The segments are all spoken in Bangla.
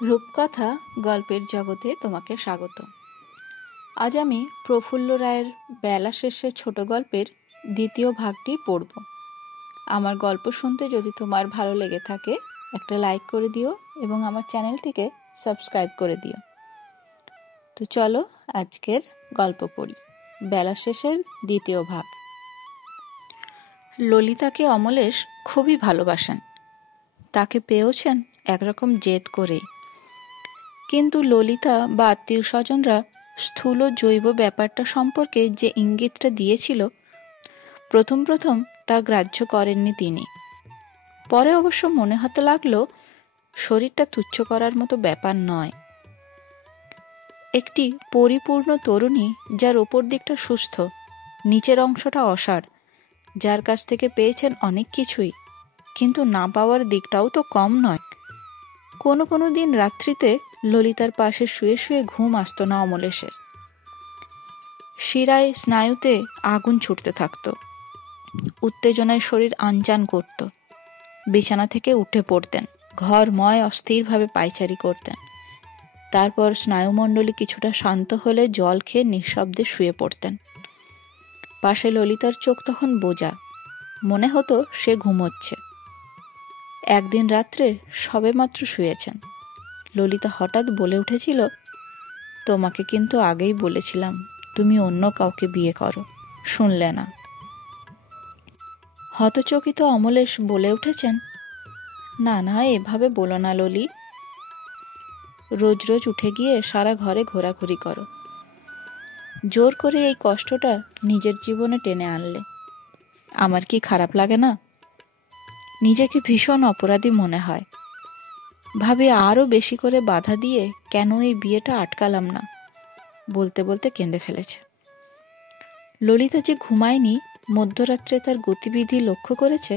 রূপকথা গল্পের জগতে তোমাকে স্বাগত। আজ আমি প্রফুল্ল রায়ের বেলা শেষে ছোট গল্পের দ্বিতীয় ভাগটি পড়ব। আমার গল্প শুনতে যদি তোমার ভালো লেগে থাকে একটা লাইক করে দিও এবং আমার চ্যানেলটিকে সাবস্ক্রাইব করে দিও। তো চলো আজকের গল্প পড়ি। বেলা শেষের দ্বিতীয় ভাগ। ললিতাকে অমলেশ খুবই ভালোবাসেন। তাকে পেয়েছেন একরকম জেদ করে। কিন্তু ললিতা বা আত্মীয় স্বজনরা স্থূল জৈব ব্যাপারটা সম্পর্কে যে ইঙ্গিতটা দিয়েছিল, প্রথম তা গ্রাহ্য করেননি তিনি। পরে অবশ্য মনে হতে লাগলো শরীরটা তুচ্ছ করার মতো ব্যাপার নয়। একটি পরিপূর্ণ তরুণী, যার ওপর দিকটা সুস্থ, নিচের অংশটা অসাড়, যার কাছ থেকে পেয়েছেন অনেক কিছুই, কিন্তু না পাওয়ার দিকটাও তো কম নয়। কোনো দিন রাত্রিতে ললিতার পাশে শুয়ে শুয়ে ঘুম আসতো না অমলেশের। শিরায় স্নায়ুতে আগুন ছুটতে থাকত, উত্তেজনায় শরীর আনচান করত। বিছানা থেকে উঠে পড়তেন, ঘরময় অস্থিরভাবে পায়চারি করতেন। তারপর স্নায়ুমণ্ডলী কিছুটা শান্ত হলে জল খেয়ে নিঃশব্দে শুয়ে পড়তেন। পাশে ললিতার চোখ তখন বোজা, মনে হতো সে ঘুমোচ্ছে। একদিন রাত্রে সবেমাত্র শুয়েছেন, ললিতা হঠাৎ বলে উঠেছিল, তোমাকে কিন্তু আগেই বলেছিলাম তুমি অন্য কাউকে বিয়ে করো, শুনলে না। হতচকিত অমলেশ বলে উঠেছেন, না না, এভাবে বলো না ললি। রোজ রোজ উঠে গিয়ে সারা ঘরে ঘোরাঘুরি করো, জোর করে এই কষ্টটা নিজের জীবনে টেনে আনলে। আমার কি খারাপ লাগে না? নিজেকে ভীষণ অপরাধী মনে হয়। ভাবি আরও বেশি করে বাধা দিয়ে কেন এই বিয়েটা আটকালাম না। বলতে বলতে কেঁদে ফেলেছে। ললিতা যে ঘুমায়নি, মধ্যরাত্রে তার গতিবিধি লক্ষ্য করেছে,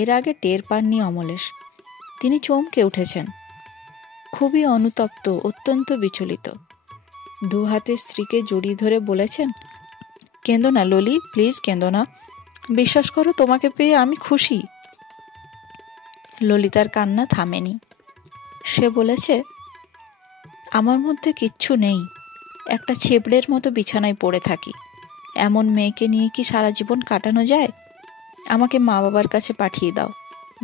এর আগে টের পাননি অমলেশ। তিনি চমকে উঠেছেন, খুবই অনুতপ্ত, অত্যন্ত বিচলিত। দু হাতে স্ত্রীকে জড়িয়ে ধরে বলেছেন, কেঁদো না ললি, প্লিজ কেঁদো না, বিশ্বাস করো তোমাকে পেয়ে আমি খুশি। ললিতার কান্না থামেনি। সে বলেছে, আমার মধ্যে কিচ্ছু নেই, একটা ছেবড়ের মতো বিছানায় পড়ে থাকি। এমন মেয়েকে নিয়ে কি সারা জীবন কাটানো যায়? আমাকে মা বাবার কাছে পাঠিয়ে দাও,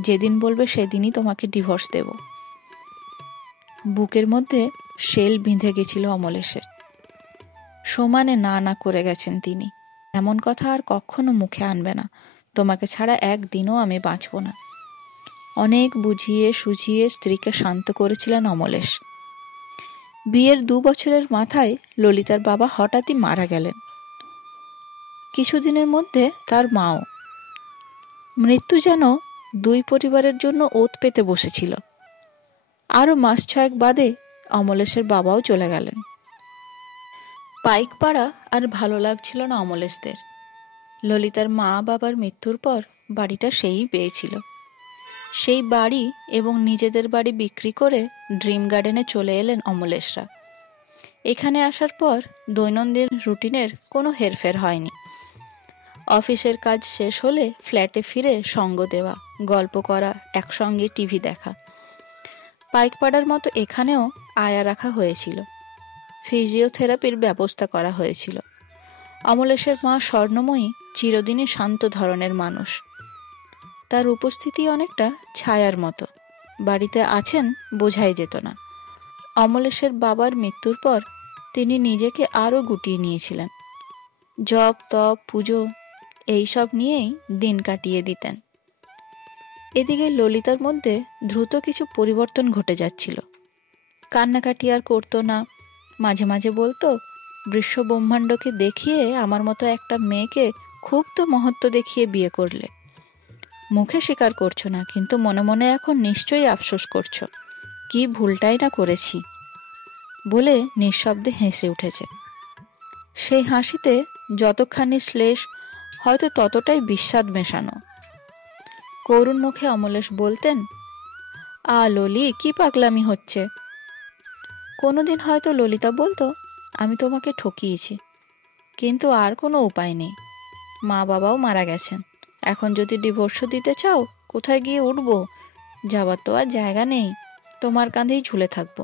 যেদিন বলবে সেদিনই তোমাকে ডিভোর্স দেব। বুকের মধ্যে শেল বিঁধে গেছিল অমলেশের। সমানে না না করে গেছেন তিনি। এমন কথা আর কখনো মুখে আনবে না, তোমাকে ছাড়া একদিনও আমি বাঁচব না। অনেক বুঝিয়ে সুঝিয়ে স্ত্রীকে শান্ত করেছিলেন অমলেশ। বিয়ের 2 বছরের মাথায় ললিতার বাবা হঠাৎই মারা গেলেন। কিছুদিনের মধ্যে তার মাও। মৃত্যু যেন দুই পরিবারের জন্য ওত পেতে বসেছিল। আরও মাস 6 বাদে অমলেশের বাবাও চলে গেলেন। পাইকপাড়া আর ভালো লাগছিল না অমলেশদের। ললিতার মা বাবার মৃত্যুর পর বাড়িটা সেই পেয়েছিল। সেই বাড়ি এবং নিজেদের বাড়ি বিক্রি করে ড্রিম গার্ডেনে চলে এলেন অমলেশরা। এখানে আসার পর দৈনন্দিন রুটিনের কোনো হেরফের হয়নি। অফিসের কাজ শেষ হলে ফ্ল্যাটে ফিরে সঙ্গ দেওয়া, গল্প করা, একসঙ্গে টিভি দেখা। পাইকপাড়ার মতো এখানেও আয়া রাখা হয়েছিল। ফিজিওথেরাপির ব্যবস্থা করা হয়েছিল। অমলেশের মা স্বর্ণময়ী চিরদিনই শান্ত ধরনের মানুষ। তার উপস্থিতি অনেকটা ছায়ার মতো, বাড়িতে আছেন বোঝাই যেত না। অমলেশের বাবার মৃত্যুর পর তিনি নিজেকে আরও গুটিয়ে নিয়েছিলেন। জপ তপ পুজো এইসব নিয়েই দিন কাটিয়ে দিতেন। এদিকে ললিতার মধ্যে দ্রুত কিছু পরিবর্তন ঘটে যাচ্ছিল। কান্নাকাটি আর করতো না। মাঝে মাঝে বলতো, বিশ্ব ব্রহ্মাণ্ডকে দেখিয়ে আমার মতো একটা মেয়েকে খুব তো মহত্ব দেখিয়ে বিয়ে করলে। মুখে স্বীকার করছো না, কিন্তু মনে মনে এখন নিশ্চয়ই আফসোস করছো। কি ভুলটাই না করেছি বলে নিঃশব্দে হেসে উঠেছে। সেই হাসিতে যতখানি শ্লেষ, হয়তো ততটাই বিস্বাদ মেশানো। করুণ মুখে অমলেশ বলতেন, ললি, কি পাগলামি হচ্ছে। কোনোদিন হয়তো ললিতা বলতো, আমি তোমাকে ঠকিয়েছি, কিন্তু আর কোনো উপায় নেই। মা বাবাও মারা গেছেন, এখন যদি ডিভোর্সও দিতে চাও, কোথায় গিয়ে উঠবো? যাবার তো আর জায়গা নেই, তোমার কাঁধেই ঝুলে থাকব।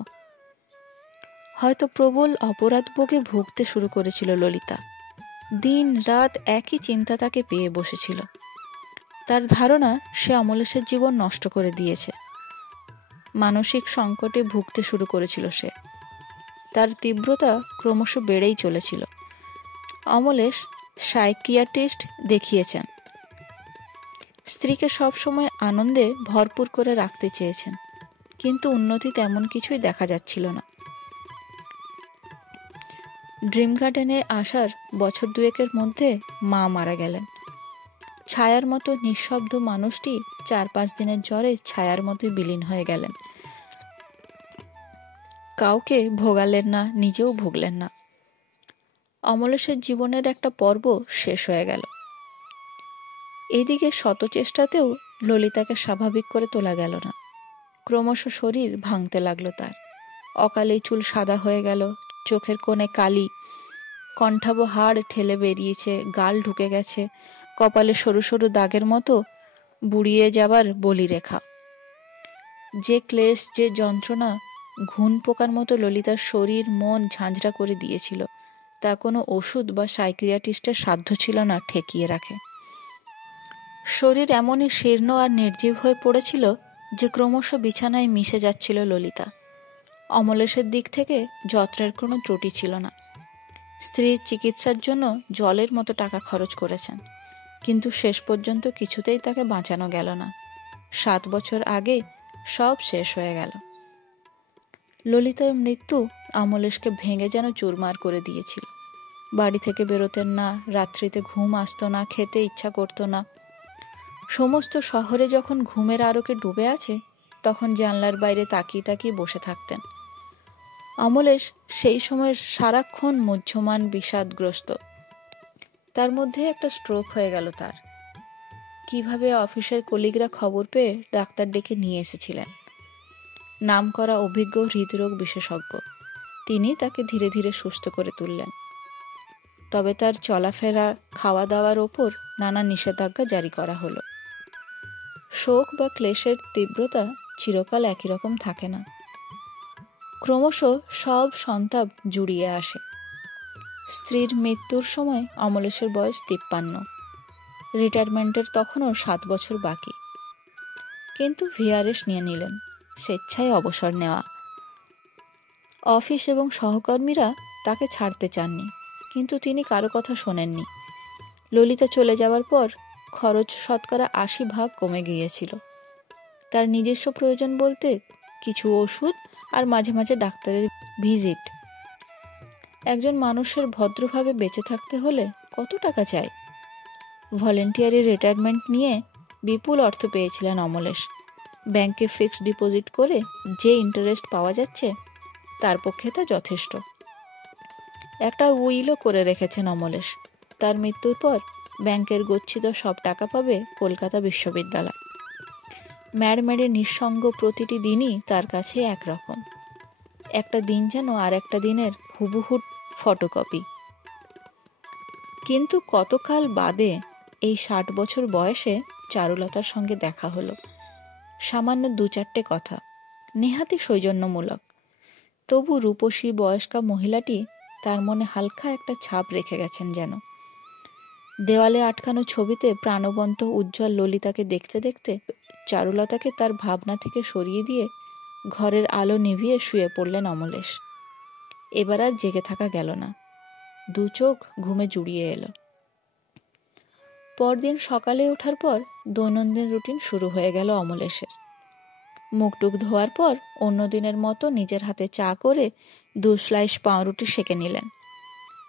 হয়তো প্রবল অপরাধবোধে ভুগতে শুরু করেছিল ললিতা। দিন রাত একই চিন্তা তাকে পেয়ে বসেছিল। তার ধারণা সে অমলেশের জীবন নষ্ট করে দিয়েছে। মানসিক সংকটে ভুগতে শুরু করেছিল সে। তার তীব্রতা ক্রমশ বেড়েই চলেছিল। অমলেশ সাইকিয়াট্রিস্ট দেখিয়েছেন। স্ত্রীকে সবসময় আনন্দে ভরপুর করে রাখতে চেয়েছেন, কিন্তু উন্নতি তেমন কিছুই দেখা যাচ্ছিল না। ড্রিম গার্ডেনে আসার বছর দুয়েকের মধ্যে মা মারা গেলেন। ছায়ার মতো নিঃশব্দ মানুষটি 4-5 দিনের জ্বরে ছায়ার মতোই বিলীন হয়ে গেলেন। কাউকে ভোগালেন না, নিজেও ভুগলেন না। অমলেশের জীবনের একটা পর্ব শেষ হয়ে গেল। এদিকে শত চেষ্টাতেও ললিতাকে স্বাভাবিক করে তোলা গেল না। ক্রমশ শরীর ভাঙতে লাগলো তার। অকালেই চুল সাদা হয়ে গেল, চোখের কোণে কালি, কণ্ঠাভ হাড় ঠেলে বেরিয়েছে, গাল ঢুকে গেছে, কপালে সরু সরু দাগের মতো বুড়িয়ে যাবার বলিরেখা। যে ক্লেশ, যে যন্ত্রণা ঘুণ পোকার মতো ললিতার শরীর মন ঝাঁঝরা করে দিয়েছিল, তা কোনো ওষুধ বা সাইকিয়াট্রিস্টের সাধ্য ছিল না ঠেকিয়ে রাখে। শরীর এমনই শীর্ণ আর নির্জীব হয়ে পড়েছিল যে ক্রমশ বিছানায় মিশে যাচ্ছিল ললিতা। অমলেশের দিক থেকে যত্নের কোনো ত্রুটি ছিল না। স্ত্রীর চিকিৎসার জন্য জলের মতো টাকা খরচ করেছেন, কিন্তু শেষ পর্যন্ত কিছুতেই তাকে বাঁচানো গেল না। 7 বছর আগে সব শেষ হয়ে গেল। ললিতার মৃত্যু অমলেশকে ভেঙে যেন চুরমার করে দিয়েছিল। বাড়ি থেকে বেরোতেন না, রাত্রিতে ঘুম আসতো না, খেতে ইচ্ছা করতো না। সমস্ত শহরে যখন ঘুমের আরোকে ডুবে আছে, তখন জানলার বাইরে তাকিয়ে তাকিয়ে বসে থাকতেন। অমলেশ সেই সময় সারাক্ষণ মুহ্যমান বিষাদগ্রস্ত। তার মধ্যে একটা স্ট্রোক হয়ে গেল তার। কিভাবে অফিসের কলিগরা খবর পেয়ে ডাক্তার ডেকে নিয়ে এসেছিলেন। নামকরা অভিজ্ঞ হৃদরোগ বিশেষজ্ঞ, তিনি তাকে ধীরে ধীরে সুস্থ করে তুললেন। তবে তার চলাফেরা, খাওয়া দাওয়ার ওপর নানা নিষেধাজ্ঞা জারি করা হলো। শোক বা ক্লেশের তীব্রতা চিরকাল একই রকম থাকে না। ক্রমশ সব সন্তাপ জুড়িয়ে আসে। স্ত্রীর মৃত্যুর সময় অমলেশের বয়স 53। রিটায়ারমেন্টের তখনও 7 বছর বাকি। কিন্তু ভিআরএস নিয়ে নিলেন, স্বেচ্ছায় অবসর নেওয়া। অফিস এবং সহকর্মীরা তাকে ছাড়তে চাননি, কিন্তু তিনি কারো কথা শোনেননি। ললিতা চলে যাওয়ার পর খরচ শতকরা 80% কমে গিয়েছিল। তার নিজস্ব প্রয়োজন বলতে কিছু ওষুধ আর মাঝে মাঝে ডাক্তারের ভিজিট। একজন মানুষের ভদ্রভাবে বেঁচে থাকতে হলে কত টাকা চাই? ভলেন্টিয়ারি রিটায়ারমেন্ট নিয়ে বিপুল অর্থ পেয়েছিলেন অমলেশ। ব্যাংকে ফিক্সড ডিপোজিট করে যে ইন্টারেস্ট পাওয়া যাচ্ছে, তার পক্ষে তা যথেষ্ট। একটা উইলও করে রেখেছেন অমলেশ। তার মৃত্যুর পর ব্যাংকের গচ্ছিত সব টাকা পাবে কলকাতা বিশ্ববিদ্যালয়। ম্যাড়মেড়ে নিঃসঙ্গ প্রতিটি দিনই তার কাছে একরকম। একটা দিন যেন আর একটা দিনের হুবহু ফটোকপি। কিন্তু কতকাল বাদে এই 60 বছর বয়সে চারুলতার সঙ্গে দেখা হলো। সামান্য 2-4টে কথা, নেহাতি সৌজন্যমূলক। তবু রূপসী বয়স্কা মহিলাটি তার মনে হালকা একটা ছাপ রেখে গেছেন যেন। দেওয়ালে আটকানো ছবিতে প্রাণবন্ত উজ্জ্বল ললিতাকে দেখতে দেখতে চারুলতাকে তার ভাবনা থেকে সরিয়ে দিয়ে ঘরের আলো নিভিয়ে শুয়ে পড়লেন অমলেশ। এবার আর জেগে থাকা গেল না। 2 চোখ ঘুমে জুড়িয়ে এলো। পরদিন সকালে ওঠার পর দৈনন্দিন রুটিন শুরু হয়ে গেল অমলেশের। মুখটুক ধোয়ার পর অন্য দিনের মতো নিজের হাতে চা করে 2 স্লাইস পাউরুটি সেঁকে নিলেন।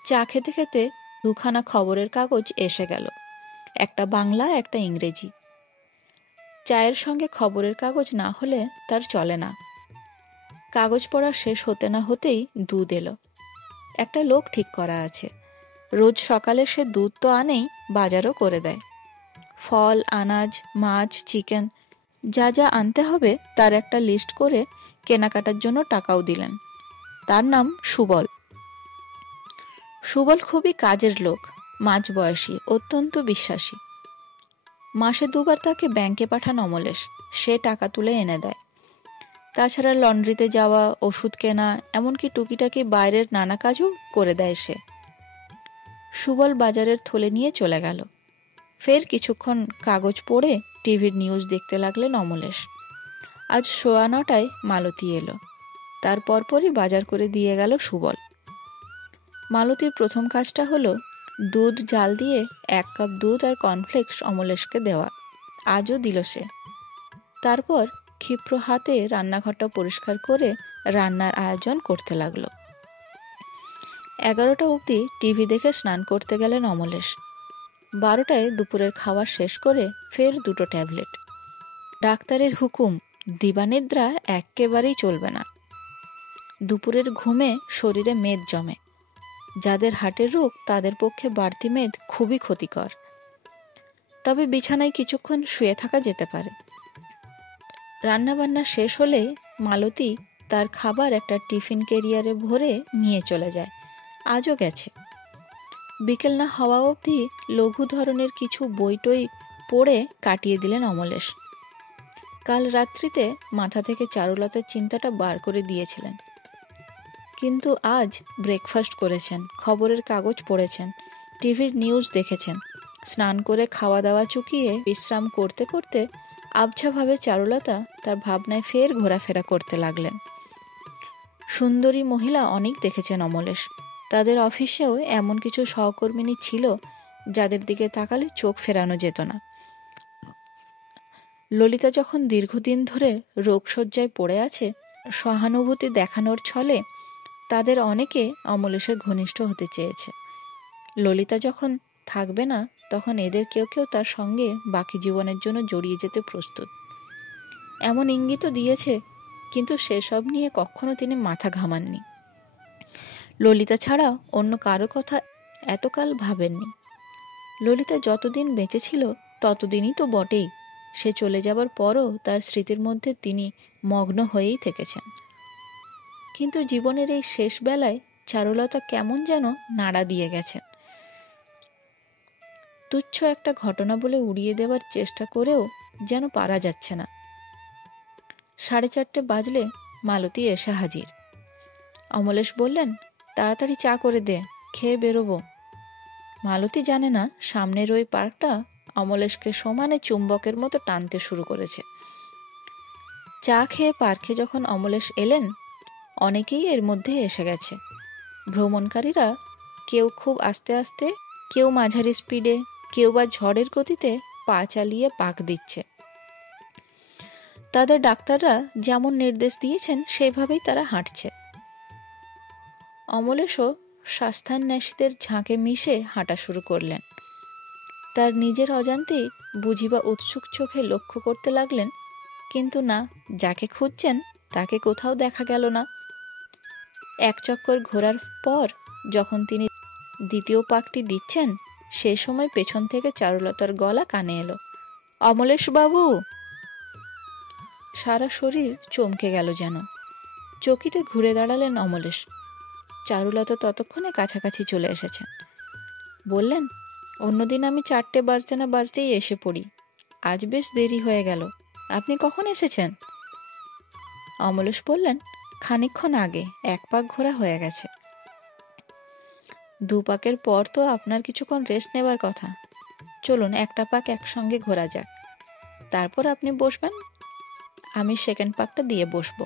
চা খেতে খেতে 2খানা খবরের কাগজ এসে গেল, একটা বাংলা, একটা ইংরেজি। চায়ের সঙ্গে খবরের কাগজ না হলে তার চলে না। কাগজ পড়া শেষ হতে না হতেই দুধ এলো। একটা লোক ঠিক করা আছে, রোজ সকালে সে দুধ তো আনেই, বাজারও করে দেয়। ফল, আনাজ, মাছ, চিকেন যা যা আনতে হবে তার একটা লিস্ট করে কেনাকাটার জন্য টাকাও দিলেন। তার নাম সুবল। সুবল খুবই কাজের লোক, মাঝ বয়সী, অত্যন্ত বিশ্বাসী। মাসে 2 বার তাকে ব্যাংকে পাঠান অমলেশ, সে টাকা তুলে এনে দেয়। তাছাড়া লন্ড্রিতে যাওয়া, ওষুধ কেনা, এমনকি টুকিটাকি বাইরের নানা কাজও করে দেয় সে। সুবল বাজারের থলে নিয়ে চলে গেল। ফের কিছুক্ষণ কাগজ পড়ে টিভির নিউজ দেখতে লাগলেন অমলেশ। আজ 9:15 মালতী এলো। তার পরপরই বাজার করে দিয়ে গেল সুবল। মালতীর প্রথম কাজটা হলো দুধ জাল দিয়ে 1 কাপ দুধ আর কর্নফ্লেক্স অমলেশকে দেওয়া। আজও দিল সে। তারপর ক্ষিপ্র হাতে রান্নাঘরটা পরিষ্কার করে রান্নার আয়োজন করতে লাগলো। 11টা অবধি টিভি দেখে স্নান করতে গেলেন অমলেশ। 12টায় দুপুরের খাবার শেষ করে ফের 2টো ট্যাবলেট। ডাক্তারের হুকুম, দিবানিদ্রা একেবারেই চলবে না। দুপুরের ঘুমে শরীরে মেদ জমে। যাদের হার্টের রোগ তাদের পক্ষে বাড়তি মেদ খুবই ক্ষতিকর। তবে বিছানায় কিছুক্ষণ শুয়ে থাকা যেতে পারে। রান্নাবান্না শেষ হলে মালতী তার খাবার একটা টিফিন ক্যারিয়ারে ভরে নিয়ে চলে যায়। আজও গেছে। বিকেল না হওয়া অবধি লঘু ধরনের কিছু বইটই পড়ে কাটিয়ে দিলেন অমলেশ। কাল রাত্রিতে মাথা থেকে চারুলতার চিন্তাটা বার করে দিয়েছিলেন। কিন্তু আজ ব্রেকফাস্ট করেছেন, খবরের কাগজ পড়েছেন, টিভির নিউজ দেখেছেন। স্নান করে খাওয়া দাওয়া চুকিয়ে বিশ্রাম করতে করতে আবছাভাবে চারুলতা তার ভাবনায় ফের ঘোরাফেরা করতে লাগলেন। সুন্দরী মহিলা অনেক দেখেছেন অমলেশ। তাদের অফিসেও এমন কিছু সহকর্মিনী ছিল যাদের দিকে তাকালে চোখ ফেরানো যেত না। ললিতা যখন দীর্ঘদিন ধরে রোগশয্যায় পড়ে আছে, সহানুভূতি দেখানোর ছলে তাদের অনেকে অমলেশের ঘনিষ্ঠ হতে চেয়েছে। ললিতা যখন থাকবে না, তখন এদের কেউ কেউ তার সঙ্গে বাকি জীবনের জন্য জড়িয়ে যেতে প্রস্তুত। এমন ইঙ্গিতও দিয়েছে, কিন্তু সেসব নিয়ে কখনো তিনি মাথা ঘামাননি। ললিতা ছাড়া অন্য কারো কথা এতকাল ভাবেননি। ললিতা যতদিন বেঁচে ছিল ততদিনই তো বটেই। সে চলে যাবার পরও তার স্মৃতির মধ্যে তিনি মগ্ন হয়েই থেকেছেন। কিন্তু জীবনের এই শেষ বেলায় চারুলতা কেমন যেন নাড়া দিয়ে গেছেন। তুচ্ছ একটা ঘটনা বলে উড়িয়ে দেওয়ার চেষ্টা করেও যেন পারা যাচ্ছে না। 4:30 বাজলে মালতী এসে হাজির। অমলেশ বললেন, তাড়াতাড়ি চা করে দে, খেয়ে বেরোবো। মালতী জানে না সামনের ওই পার্কটা অমলেশকে সমানে চুম্বকের মতো টানতে শুরু করেছে। চা খেয়ে পার্কে যখন অমলেশ এলেন, অনেকেই এর মধ্যে এসে গেছে। ভ্রমণকারীরা কেউ খুব আস্তে আস্তে, কেউ মাঝারি স্পিডে, কেউ বা ঝড়ের গতিতে পা চালিয়ে পাক দিচ্ছে। তাদের ডাক্তাররা যেমন নির্দেশ দিয়েছেন সেইভাবেই তারা হাঁটছে। অমলেশও স্বাস্থান্বেষীদের ঝাঁকে মিশে হাঁটা শুরু করলেন। তার নিজের অজান্তেই বুঝিবা উৎসুক চোখে লক্ষ্য করতে লাগলেন, কিন্তু না, যাকে খুঁজছেন তাকে কোথাও দেখা গেল না। 1 চক্কর ঘোরার পর যখন তিনি দ্বিতীয় পাকটি দিচ্ছেন, সে সময় পেছন থেকে চারুলতার গলা কানে এলো, অমলেশ বাবু। সারা শরীর চমকে গেল যেন। চকিতে ঘুরে দাঁড়ালেন অমলেশ। চারুলতা ততক্ষণে কাছাকাছি চলে এসেছেন। বললেন, অন্যদিন আমি 4টে বাজতে না বাজতেই এসে পড়ি, আজ বেশ দেরি হয়ে গেল। আপনি কখন এসেছেন? অমলেশ বললেন, খানিকক্ষণ আগে। 1 পাক ঘোরা হয়ে গেছে। 2 পাকের পর তো আপনার কিছুক্ষণ রেস্ট নেবার কথা। চলুন 1টা পাক একসঙ্গে ঘোরা যাক, তারপর আপনি বসবেন, আমি 2nd পাকটা দিয়ে বসবো।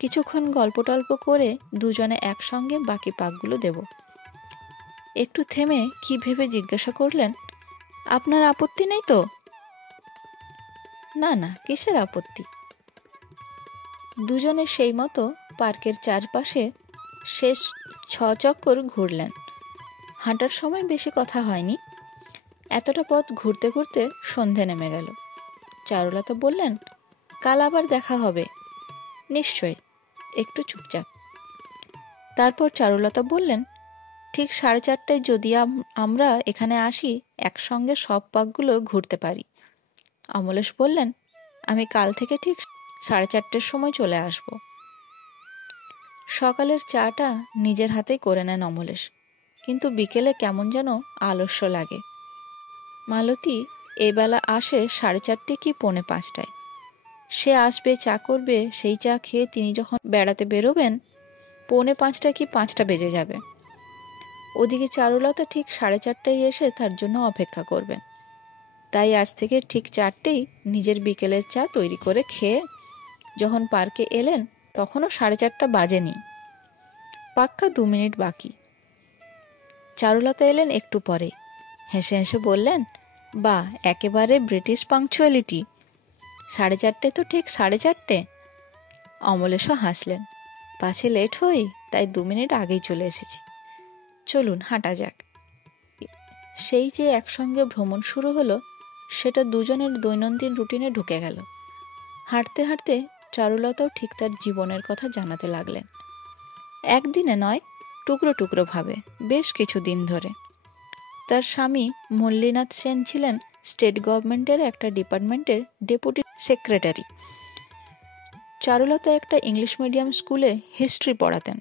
কিছুক্ষণ গল্প টল্প করে দুজনে একসঙ্গে বাকি পাকগুলো দেব। একটু থেমে কি ভেবে জিজ্ঞাসা করলেন, আপনার আপত্তি নেই তো? না না, কিসের আপত্তি। দুজনে সেই মতো পার্কের চারপাশে শেষ 6 চক্কর ঘুরলেন। হাঁটার সময় বেশি কথা হয়নি। এতটা পথ ঘুরতে ঘুরতে সন্ধে নেমে গেল। চারুলতা বললেন, কাল আবার দেখা হবে। নিশ্চয়, একটু চুপচাপ। তারপর চারুলতা বললেন, ঠিক 4:30টায় যদি আমরা এখানে আসি, একসঙ্গে সব পাকগুলো ঘুরতে পারি। অমলেশ বললেন, আমি কাল থেকে ঠিক 4:30টার সময় চলে আসব। সকালের চাটা নিজের হাতেই করে নেন অমলেশ, কিন্তু বিকেলে কেমন যেন আলস্য লাগে। মালতী এবেলা আসে 4:30 কি 4:45টায়। সে আসবে, চা করবে। সেই চা খেয়ে তিনি যখন বেড়াতে বেরোবেন 4:45 কি 5টা বেজে যাবে। ওদিকে চারুলতা ঠিক 4:30টায় এসে তার জন্য অপেক্ষা করবেন। তাই আজ থেকে ঠিক 4টেই নিজের বিকেলের চা তৈরি করে খেয়ে যখন পার্কে এলেন তখনও 4:30 বাজেনি, পাক্কা 2 মিনিট বাকি। চারুলতা এলেন একটু পরে, হেসে হেসে বললেন, বাহ, একেবারে ব্রিটিশ পাংচুয়ালিটি, 4:30 তো ঠিক 4:30। অমলেশও হাসলেন, পাছে লেট হই তাই 2 মিনিট আগেই চলে এসেছি, চলুন হাঁটা যাক। সেই যে একসঙ্গে ভ্রমণ শুরু হলো সেটা দুজনের দৈনন্দিন রুটিনে ঢুকে গেল। হাঁটতে হাঁটতে চারুলতাও ঠিক তার জীবনের কথা জানাতে লাগলেন, একদিনে নয়, টুকরো টুকরো ভাবে, বেশ কিছু দিন ধরে। তার স্বামী মল্লিনাথ সেন ছিলেন স্টেট গভর্নমেন্টের একটা ডিপার্টমেন্টের ডেপুটি সেক্রেটারি। চারুলতা একটা ইংলিশ মিডিয়াম স্কুলে হিস্ট্রি পড়াতেন।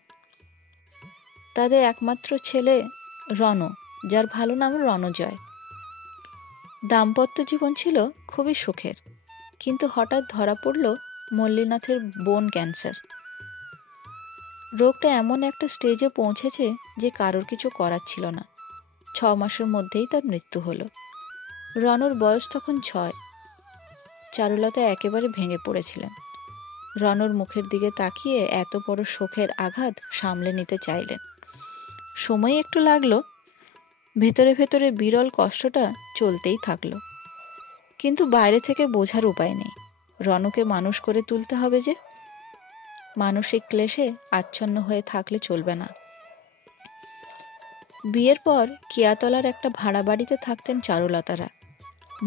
তাদের একমাত্র ছেলে রণ, যার ভালো নাম রণজয়। দাম্পত্য জীবন ছিল খুবই সুখের, কিন্তু হঠাৎ ধরা পড়ল মল্লিনাথের বোন ক্যান্সার। রোগটা এমন একটা স্টেজে পৌঁছেছে যে কারোর কিছু করার ছিল না। 6 মাসের মধ্যেই তার মৃত্যু হলো। রণর বয়স তখন 6। চারুলতা একেবারে ভেঙে পড়েছিলেন। রণর মুখের দিকে তাকিয়ে এত বড় শোকের আঘাত সামলে নিতে চাইলেন। সময় একটু লাগলো, ভেতরে ভেতরে বিরল কষ্টটা চলতেই থাকলো। কিন্তু বাইরে থেকে বোঝার উপায় নেই, রণকে মানুষ করে তুলতে হবে যে। মানসিক ক্লেশে আচ্ছন্ন হয়ে থাকলে চলবে না। বিয়ের পর কিয়াতলার একটা ভাড়া বাড়িতে থাকতেন চারুলতারা।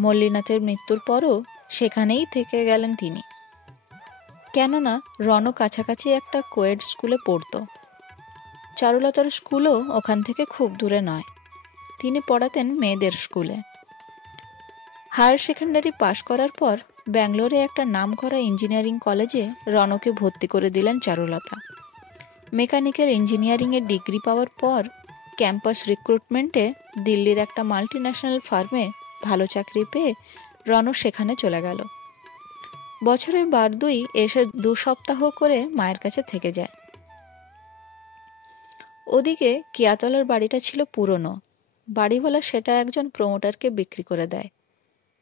মল্লিনাথের মৃত্যুর পরও সেখানেই থেকে গেলেন তিনি। কেননা রণ কাছাকাছি একটা কোয়েড স্কুলে পড়ত। চারুলতার স্কুলও ওখান থেকে খুব দূরে নয়। তিনি পড়াতেন মেয়েদের স্কুলে। হায়ার সেকেন্ডারি পাশ করার পর ব্যাঙ্গালোরে একটা নামকরা ইঞ্জিনিয়ারিং কলেজে রণকে ভর্তি করে দিলেন চারুলতা। মেকানিক্যাল ইঞ্জিনিয়ারিংয়ের ডিগ্রি পাওয়ার পর ক্যাম্পাস রিক্রুটমেন্টে দিল্লির একটা মাল্টিন্যাশনাল ফার্মে ভালো চাকরি পেয়ে রণ সেখানে চলে গেল। বছরে 2 এসে 2 সপ্তাহ করে মায়ের কাছে থেকে যায়। ওদিকে কিয়াতলার বাড়িটা ছিল পুরনো। বাড়িওয়ালা সেটা একজন প্রমোটারকে বিক্রি করে দেয়।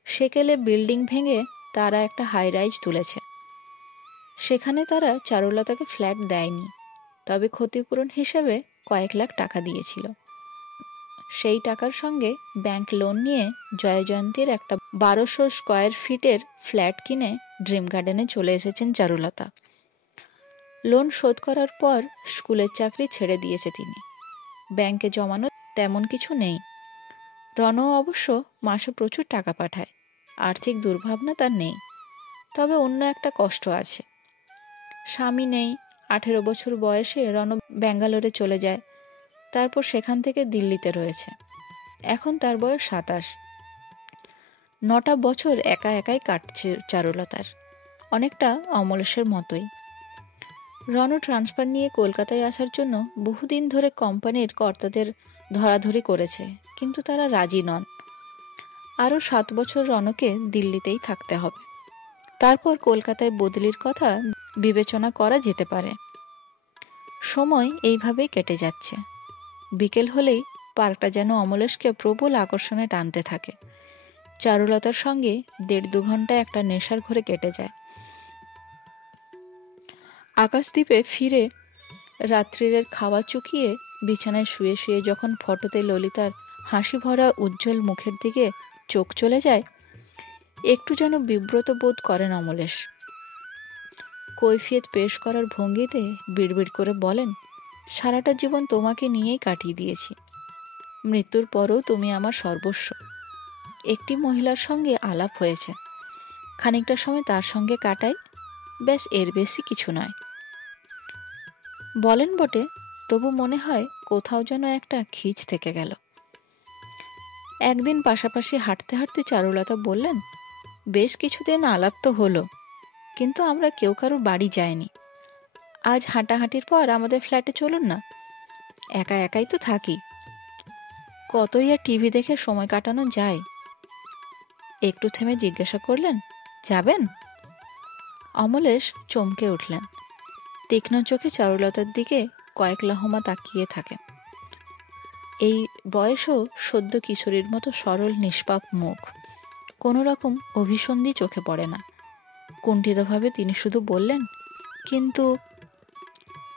সেকেলে বিল্ডিং ভেঙে তারা একটা হাই রাইজ তুলেছে। সেখানে তারা চারুলতাকে ফ্ল্যাট দেয়নি, তবে ক্ষতিপূরণ হিসেবে কয়েক লাখ টাকা দিয়েছিল। সেই টাকার সঙ্গে ব্যাংক লোন নিয়ে জয়জয়ন্তীর একটা 1200 স্কোয়ার ফিটের ফ্ল্যাট কিনে ড্রিম গার্ডেনে চলে এসেছেন চারুলতা। লোন শোধ করার পর স্কুলের চাকরি ছেড়ে দিয়েছে তিনি। ব্যাংকে জমানো তেমন কিছু নেই। রণ অবশ্য মাসে প্রচুর টাকা পাঠায়, আর্থিক দুর্ভাবনা তার নেই। তবে অন্য একটা কষ্ট আছে, স্বামী নেই। 18 বছর বয়সে রণ ব্যাঙ্গালোরে চলে যায়, তারপর সেখান থেকে দিল্লিতে রয়েছে। এখন তার বয়স 27। 9টা বছর একা একাই কাটছে চারুলতার, অনেকটা অমলেশের মতোই। রণ ট্রান্সফার নিয়ে কলকাতায় আসার জন্য বহুদিন ধরে কোম্পানির কর্তাদের ধরাধরি করেছে, কিন্তু তারা রাজি নন। আরও 7 বছর রণকে দিল্লিতেই থাকতে হবে, তারপর কলকাতায় বদলির কথা বিবেচনা করা যেতে পারে। সময় এইভাবেই কেটে যাচ্ছে। বিকেল হলেই পার্কটা যেন অমলেশকে প্রবল আকর্ষণে টানতে থাকে। চারুলতার সঙ্গে 1.5-2 ঘন্টা একটা নেশার ঘরে কেটে যায়। আকাশদ্বীপে ফিরে রাত্রিরের খাওয়া চুকিয়ে বিছানায় শুয়ে শুয়ে যখন ফটোতে ললিতার হাসি ভরা উজ্জ্বল মুখের দিকে চোখ চলে যায়, একটু যেন বিব্রত বোধ করেন অমলেশ। কৈফিয়ত পেশ করার ভঙ্গিতে বিড়বিড় করে বলেন, সারাটা জীবন তোমাকে নিয়েই কাটিয়ে দিয়েছি। মৃত্যুর পরও তুমি আমার সর্বস্ব। একটি মহিলার সঙ্গে আলাপ হয়েছে, খানিকটা সময় তার সঙ্গে কাটাই, ব্যাস, এর বেশি কিছু নয়। বলেন বটে, তবু মনে হয় কোথাও যেন একটা খিচ থেকে গেল। একদিন পাশাপাশি হাঁটতে হাঁটতে চারুলতা বললেন, বেশ কিছুদিন আলাপ তো হলো, কিন্তু আমরা কেউ কারো বাড়ি যাইনি। আজ হাঁটাহাঁটির পর আমাদের ফ্ল্যাটে চলুন না, একা একাই তো থাকি, কতই আর টিভি দেখে সময় কাটানো যায়। একটু থেমে জিজ্ঞাসা করলেন, যাবেন? অমলেশ চমকে উঠলেন। তীক্ষ্ণ চোখে চারুলতার দিকে কয়েক লহমা তাকিয়ে থাকেন। এই বয়সও সদ্য কিশোরীর মতো সরল নিষ্পাপ মুখ, কোনো রকম অভিসন্ধি চোখে পড়ে না। কুণ্ঠিতভাবে তিনি শুধু বললেন, কিন্তু।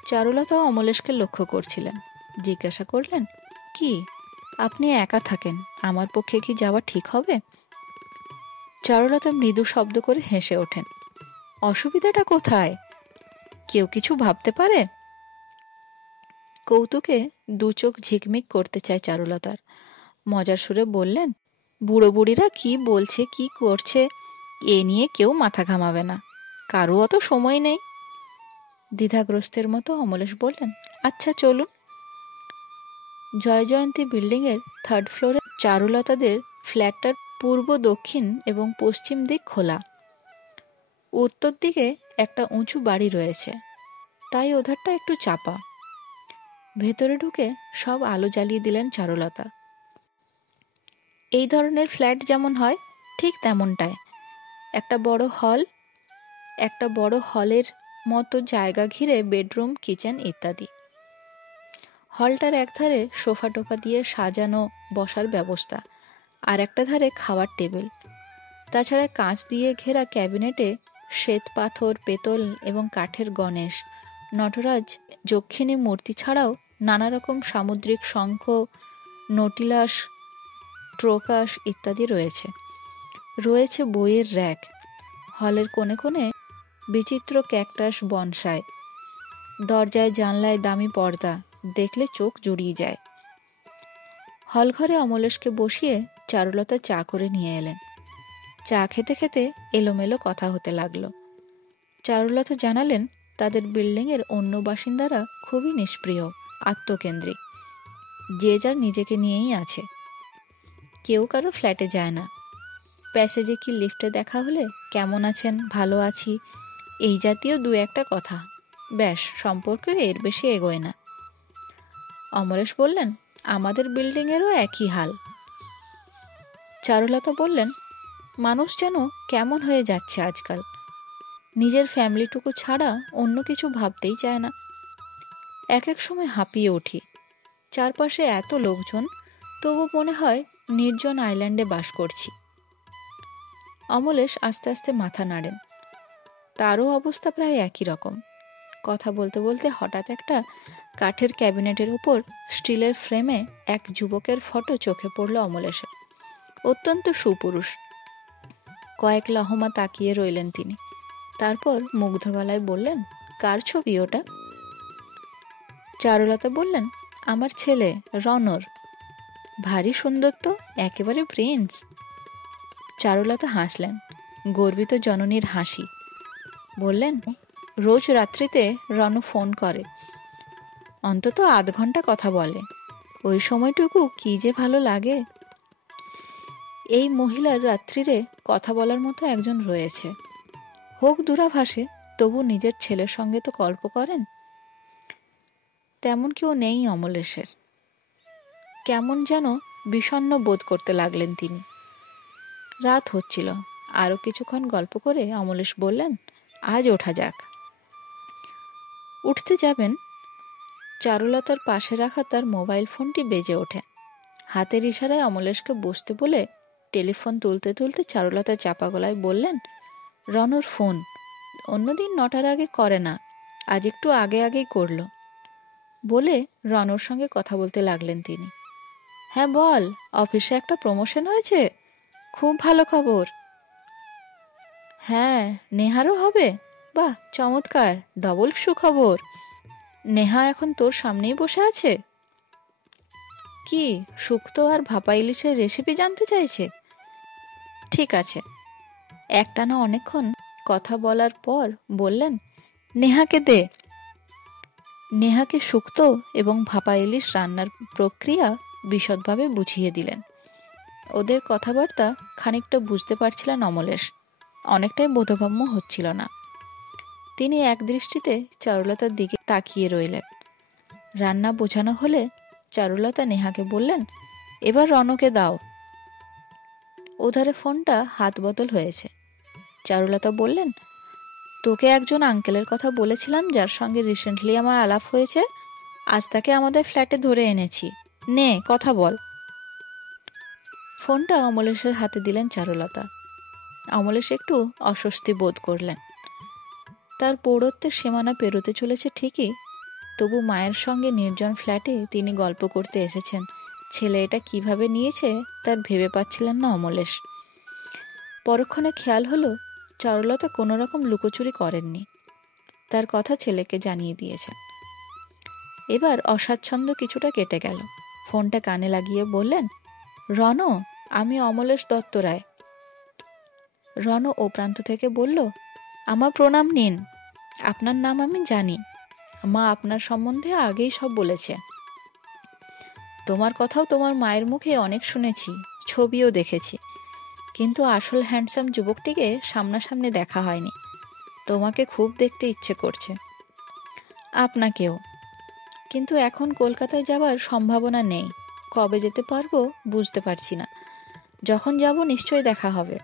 চারুলতাও অমলেশকে লক্ষ্য করছিলেন। জিজ্ঞাসা করলেন, কি, আপনি একা থাকেন, আমার পক্ষে কি যাওয়া ঠিক হবে? চারুলতা মৃদু শব্দ করে হেসে ওঠেন। অসুবিধাটা কোথায়? কেউ কিছু ভাবতে পারে? কৌতুকে দু চোখ ঝিকমিক করতে চায় চারুলতার। মজার সুরে বললেন, বুড়ো বুড়িরা কি বলছে কি করছে এ নিয়ে কেউ মাথা ঘামাবে না, কারো অত সময় নেই। দ্বিধাগ্রস্তের মতো অমলেশ বললেন, আচ্ছা চলুন। জয়জয়ন্তী বিল্ডিংয়ের 3rd ফ্লোরে চারুলতাদের ফ্ল্যাটটার পূর্ব, দক্ষিণ এবং পশ্চিম দিক খোলা। উত্তর দিকে একটা উঁচু বাড়ি রয়েছে, তাই ওধারটা একটু চাপা। ভেতরে ঢুকে সব আলো জ্বালিয়ে দিলেন চারুলতা। এই ধরনের ফ্ল্যাট যেমন হয় ঠিক তেমনটায় একটা বড় হলের মতো জায়গা ঘিরে বেডরুম, কিচেন ইত্যাদি। হলটার একধারে সোফা টোফা দিয়ে সাজানো বসার ব্যবস্থা, আর একটা ধারে খাওয়ার টেবিল। তাছাড়া কাঁচ দিয়ে ঘেরা ক্যাবিনেটে শ্বেত পাথর, পেতল এবং কাঠের গণেশ, নটরাজ, যক্ষিণী মূর্তি ছাড়াও নানা রকম সামুদ্রিক শঙ্খ, নটিলাস, ট্রোকাস ইত্যাদি রয়েছে। রয়েছে বইয়ের র্যাক। হলের কোণে কোণে বিচিত্র ক্যাকটাস, বনসাই। দরজায় জানলায় দামি পর্দা, দেখলে চোখ জুড়িয়ে যায়। হলঘরে অমলেশকে বসিয়ে চারুলতা চা করে নিয়ে এলেন। চা খেতে খেতে এলোমেলো কথা হতে লাগলো। চারুলতা জানালেন, তাদের বিল্ডিংয়ের অন্য বাসিন্দারা খুবই নিষ্প্রিয়, আত্মকেন্দ্রিক, যে যার নিজেকে নিয়েই আছে। কেউ কারো ফ্ল্যাটে যায় না। প্যাসেজে কি লিফটে দেখা হলে কেমন আছেন, ভালো আছি, এই জাতীয় দু একটা কথা, ব্যাস, সম্পর্ক এর বেশি এগোয় না। অমলেশ বললেন, আমাদের বিল্ডিংয়েরও একই হাল। চারুলতা বললেন, মানুষ যেন কেমন হয়ে যাচ্ছে আজকাল, নিজের ফ্যামিলিটুকু ছাড়া অন্য কিছু ভাবতেই চায় না। এক এক সময় হাঁপিয়ে উঠি, চারপাশে এত লোকজন, তবু মনে হয় নির্জন আইল্যান্ডে বাস করছি। অমলেশ আস্তে আস্তে মাথা নাড়েন। তারও অবস্থা প্রায় একই রকম। কথা বলতে বলতে হঠাৎ একটা কাঠের ক্যাবিনেটের উপর স্টিলের ফ্রেমে এক যুবকের ফটো চোখে পড়ল অমলেশের। অত্যন্ত সুপুরুষ। কয়েক লহমা তাকিয়ে রইলেন তিনি। তারপর মুগ্ধ গলায় বললেন, কার ছবি ওটা? চারুলতা বললেন, আমার ছেলে রনর। ভারী সুন্দর তো, একেবারে প্রিন্স। চারুলতা হাসলেন, গর্বিত জননীর হাসি। বললেন, রোজ রাত্রিতে রণ ফোন করে, অন্তত আধ ঘন্টা কথা বলে। ওই সময়টুকু কি যে ভালো লাগে। এই মহিলার রাত্রিরে কথা বলার মতো একজন রয়েছে, হোক দূরাভাষে, তবু নিজের ছেলের সঙ্গে তো গল্প করেন। তেমন কেউ নেই অমলেশের। কেমন যেন বিষণ্ণ বোধ করতে লাগলেন তিনি। রাত হচ্ছিল। আরও কিছুক্ষণ গল্প করে অমলেশ বললেন, আজ ওঠা যাক। উঠতে যাবেন, চারুলতার পাশে রাখা তার মোবাইল ফোনটি বেজে ওঠে। হাতের ইশারায় অমলেশকে বসতে বলে টেলিফোন তুলতে তুলতে চারুলতা চাপা গলায় বললেন, রনর ফোন। অন্যদিন 9টার আগে করে না, আজ একটু আগে আগেই করল। বলে রনর সঙ্গে কথা বলতে লাগলেন তিনি। হ্যাঁ বল, অফিসে একটা প্রমোশন হয়েছে, খুব ভালো খবর। হ্যাঁ, নেহারও হবে? বাহ, চমৎকার, ডবল সুখবর। নেহা এখন তোর সামনেই বসে আছে। কি, শুক্তো আর ভাপা ইলিশের রেসিপি জানতে চাইছে? ঠিক আছে। একটানা অনেকক্ষণ কথা বলার পর বললেন, নেহাকে দে। নেহাকে শুক্তো এবং ভাপা ইলিশ রান্নার প্রক্রিয়া বিশদভাবে বুঝিয়ে দিলেন। ওদের কথাবার্তা খানিকটা বুঝতে পারছিলেন অমলেশ, অনেকটাই বোধগম্য হচ্ছিল না। তিনি এক দৃষ্টিতে চারুলতার দিকে তাকিয়ে রইলেন। রান্না বোঝানো হলে চারুলতা নেহাকে বললেন, এবার রনকে দাও। ওধারে ফোনটা হাত বদল হয়েছে। চারুলতা বললেন, তোকে একজন আঙ্কেলের কথা বলেছিলাম যার সঙ্গে রিসেন্টলি আমার আলাপ হয়েছে, আজ তাকে আমাদের ফ্ল্যাটে ধরে এনেছি। নে কথা বল। ফোনটা অমলেশের হাতে দিলেন চারুলতা। অমলেশ একটু অস্বস্তি বোধ করলেন। তার পৌরত্বের সীমানা পেরোতে চলেছে ঠিকই, তবু মায়ের সঙ্গে নির্জন ফ্ল্যাটে তিনি গল্প করতে এসেছেন, ছেলে এটা কিভাবে নিয়েছে তার ভেবে পাচ্ছিলেন না অমলেশ। পরক্ষণে খেয়াল হলো চারুলতা কোনো রকম লুকোচুরি করেননি, তার কথা ছেলেকে জানিয়ে দিয়েছেন। এবার অস্বাচ্ছন্দ্য কিছুটা কেটে গেল। ফোনটা কানে লাগিয়ে বললেন, রণ, আমি অমলেশ দত্ত রায়। রণ ও প্রান্ত থেকে বলল, আমার প্রণাম নিন, আপনার নাম আমি জানি, মা আপনার সম্বন্ধে আগেই সব বলেছে। তোমার কথাও তোমার মায়ের মুখে অনেক শুনেছি, ছবিও দেখেছি, কিন্তু আসল হ্যান্ডসাম যুবকটিকে সামনাসামনি দেখা হয়নি। তোমাকে খুব দেখতে ইচ্ছে করছে, আপনাকেও, কিন্তু এখন কলকাতায় যাবার সম্ভাবনা নেই। কবে যেতে পারবো বুঝতে পারছি না, যখন যাব নিশ্চয়ই দেখা হবে।